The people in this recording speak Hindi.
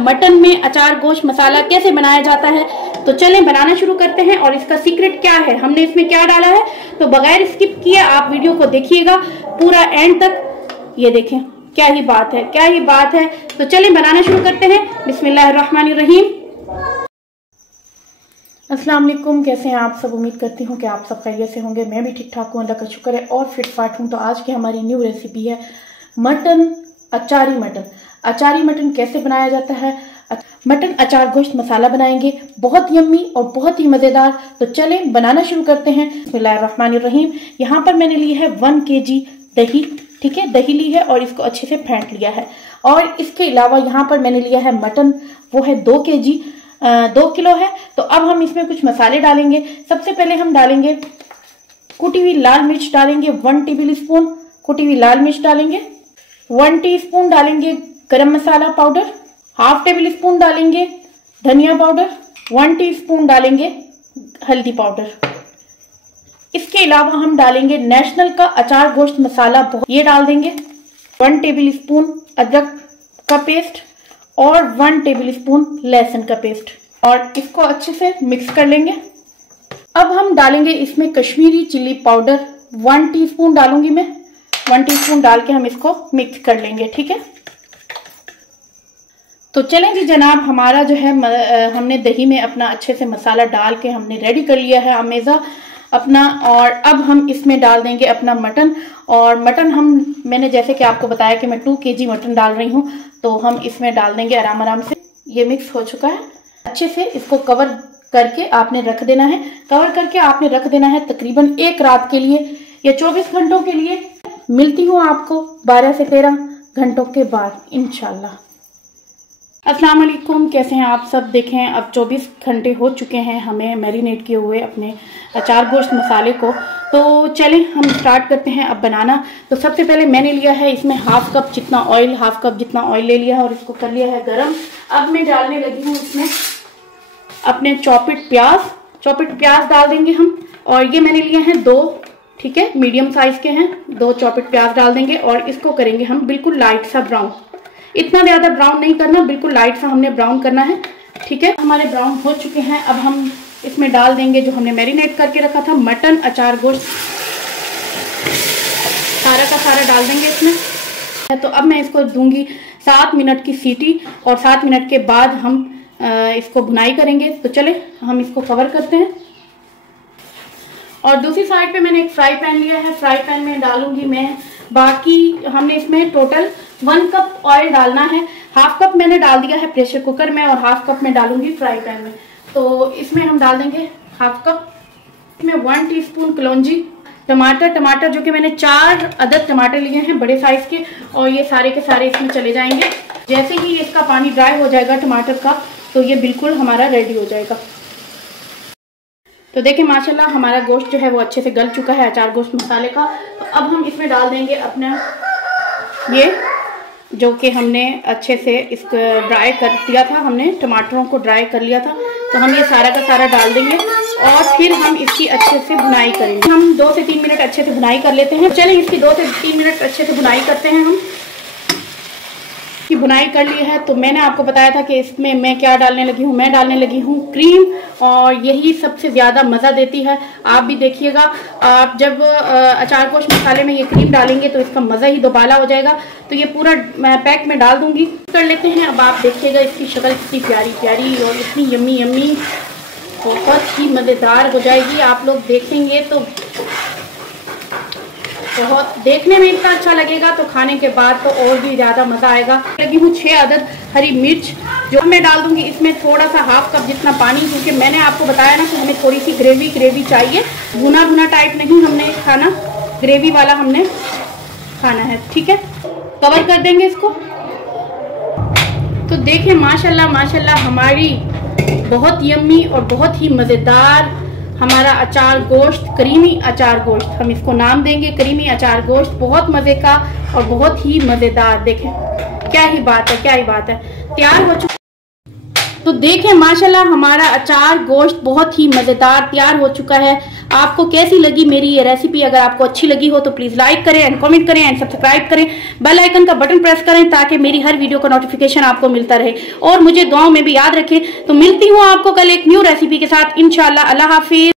मटन में अचार गोश्त मसाला कैसे बनाया जाता है। तो चलें बनाना शुरू करते हैं। और इसका सीक्रेट क्या है, हमने इसमें क्या डाला है, तो बगैर स्किप किए आप वीडियो को देखिएगा पूरा एंड तक। ये देखें क्या ही बात है, क्या ही बात है। तो चलें बनाना शुरू करते हैं। बिस्मिल्लाहिर्रहमानिर्रहीम। अस्सलाम वालेकुम, कैसे हैं आप सब। उम्मीद करती हूँ कि आप सब खैरियत से होंगे। मैं भी ठीक ठाक हूँ, अल्लाह का शुक्र है और फिट फाट हूँ। तो आज की हमारी न्यू रेसिपी है मटन अचारी मटन। अचारी मटन कैसे बनाया जाता है, मटन अचार गोश्त मसाला बनाएंगे, बहुत यम्मी और बहुत ही मज़ेदार। तो चलें बनाना शुरू करते हैं। बिस्मिल्लाहिर्रहमानिर्रहीम। यहाँ पर मैंने ली है 1 kg दही, ठीक है, दही ली है और इसको अच्छे से फेंट लिया है। और इसके अलावा यहाँ पर मैंने लिया है मटन, वो है 2 kg, 2 किलो है। तो अब हम इसमें कुछ मसाले डालेंगे। सबसे पहले हम डालेंगे कुटी हुई लाल मिर्च, डालेंगे 1 टेबल स्पून कुटी हुई लाल मिर्च डालेंगे। 1 टीस्पून डालेंगे गरम मसाला पाउडर, 1/2 टेबल स्पून डालेंगे धनिया पाउडर, 1 टीस्पून डालेंगे हल्दी पाउडर। इसके अलावा हम डालेंगे नेशनल का अचार गोश्त मसाला, ये डाल देंगे। 1 टेबल स्पून अदरक का पेस्ट और 1 टेबल स्पून लहसुन का पेस्ट, और इसको अच्छे से मिक्स कर लेंगे। अब हम डालेंगे इसमें कश्मीरी चिल्ली पाउडर, 1 टीस्पून डालूंगी मैं। 1 टीस्पून डाल के हम इसको मिक्स कर लेंगे, ठीक है। तो चलें जी जनाब, हमारा जो है हमने दही में अपना अच्छे से मसाला डाल के हमने रेडी कर लिया है अमेज़ा अपना। और अब हम इसमें डाल देंगे अपना मटन। और मटन मैंने जैसे कि आपको बताया कि मैं 2 kg मटन डाल रही हूँ, तो हम इसमें डाल देंगे आराम आराम से। ये मिक्स हो चुका है अच्छे से। इसको कवर करके आपने रख देना है, कवर करके आपने रख देना है तकरीबन 1 रात के लिए या 24 घंटों के लिए। मिलती हूँ आपको 12 से 13 घंटों के बाद इंशाल्लाह। अस्सलाम वालेकुम, कैसे हैं आप सब। देखें अब 24 घंटे हो चुके हैं हमें मैरिनेट किए हुए अपने अचार गोश्त मसाले को। तो चलें हम स्टार्ट करते हैं अब बनाना। तो सबसे पहले मैंने लिया है इसमें 1/2 कप जितना ऑयल, 1/2 कप जितना ऑयल ले लिया है और इसको कर लिया है गरम। अब मैं डालने लगी हूँ इसमें अपने चॉपिड प्याज डाल देंगे हम। और ये मैंने लिए हैं 2, ठीक है, मीडियम साइज के हैं। 2 चॉपिड प्याज डाल देंगे और इसको करेंगे हम बिल्कुल लाइट सा ब्राउन। इतना ज्यादा ब्राउन नहीं करना, बिल्कुल लाइट सा हमने ब्राउन करना है, ठीक है। हमारे ब्राउन हो चुके हैं। अब हम इसमें डाल देंगे जो हमने मैरिनेट करके रखा था मटन अचार गोश्त, सारा का सारा डाल देंगे इसमें। तो अब मैं इसको दूंगी 7 मिनट की सीटी और 7 मिनट के बाद हम इसको भुनाई करेंगे। तो चले हम इसको कवर करते हैं। और दूसरी साइड पे मैंने एक फ्राई पैन लिया है, फ्राई पैन में डालूंगी मैं बाकी हमने इसमें टोटल 1 कप ऑयल डालना है। 1/2 कप मैंने डाल दिया है प्रेशर कुकर में और 1/2 कप में डालूंगी फ्राई पैन में। तो इसमें हम डाल देंगे 1/2 कप। इसमें 1 टीस्पून कलौंजी, टमाटर जो कि मैंने 4 अदद टमाटर लिए हैं बड़े साइज के, और ये सारे के सारे इसमें चले जाएंगे। जैसे ही इसका पानी ड्राई हो जाएगा टमाटर का, तो ये बिल्कुल हमारा रेडी हो जाएगा। तो देखिए माशाल्लाह हमारा गोश्त जो है वो अच्छे से गल चुका है अचार गोश्त मसाले का। तो अब हम इसमें डाल देंगे अपना ये जो कि हमने अच्छे से इसको ड्राई कर दिया था, हमने टमाटरों को ड्राई कर लिया था। तो हम ये सारा का सारा डाल देंगे और फिर हम इसकी अच्छे से भुनाई करेंगे। हम 2 से 3 मिनट अच्छे से भुनाई कर लेते हैं। चलिए इसकी 2 से 3 मिनट अच्छे से भुनाई करते हैं। हम की बुनाई कर ली है। तो मैंने आपको बताया था कि इसमें मैं क्या डालने लगी हूँ, मैं डालने लगी हूँ क्रीम, और यही सबसे ज़्यादा मज़ा देती है। आप भी देखिएगा, आप जब अचार गोश्त मसाले में ये क्रीम डालेंगे तो इसका मज़ा ही दोबाला हो जाएगा। तो ये पूरा मैं पैक में डाल दूँगी, कर लेते हैं। अब आप देखिएगा इसकी शक्ल कितनी प्यारी प्यारी और इतनी यम्मी यम्मी, बहुत ही मज़ेदार हो जाएगी। आप लोग देखेंगे तो बहुत देखने में इतना अच्छा लगेगा, तो खाने के बाद तो और भी ज़्यादा मज़ा आएगा। लगी हूँ 6 अदद हरी मिर्च, जो मैं डाल दूँगी इसमें थोड़ा सा 1/2 कप जितना पानी, क्योंकि मैंने आपको बताया ना कि हमें थोड़ी सी ग्रेवी चाहिए। भुना भुना टाइप नहीं हमने खाना, ग्रेवी वाला हमने खाना है, ठीक है। कवर कर देंगे इसको। तो देखिए माशाल्लाह हमारी बहुत यम्मी और बहुत ही मज़ेदार हमारा अचार गोश्त, करीमी अचार गोश्त, हम इसको नाम देंगे करीमी अचार गोश्त, बहुत मज़े का और बहुत ही मज़ेदार। देखें क्या ही बात है, क्या ही बात है, तैयार हो चुका। तो तो देखें माशाल्लाह हमारा अचार गोश्त बहुत ही मजेदार तैयार हो चुका है। आपको कैसी लगी मेरी ये रेसिपी? अगर आपको अच्छी लगी हो तो प्लीज लाइक करें एंड कमेंट करें एंड सब्सक्राइब करें, बेल आइकन का बटन प्रेस करें ताकि मेरी हर वीडियो का नोटिफिकेशन आपको मिलता रहे। और मुझे दुआओं में भी याद रखें। तो मिलती हूँ आपको कल एक न्यू रेसिपी के साथ इंशाल्लाह। अल्लाह हाफिज।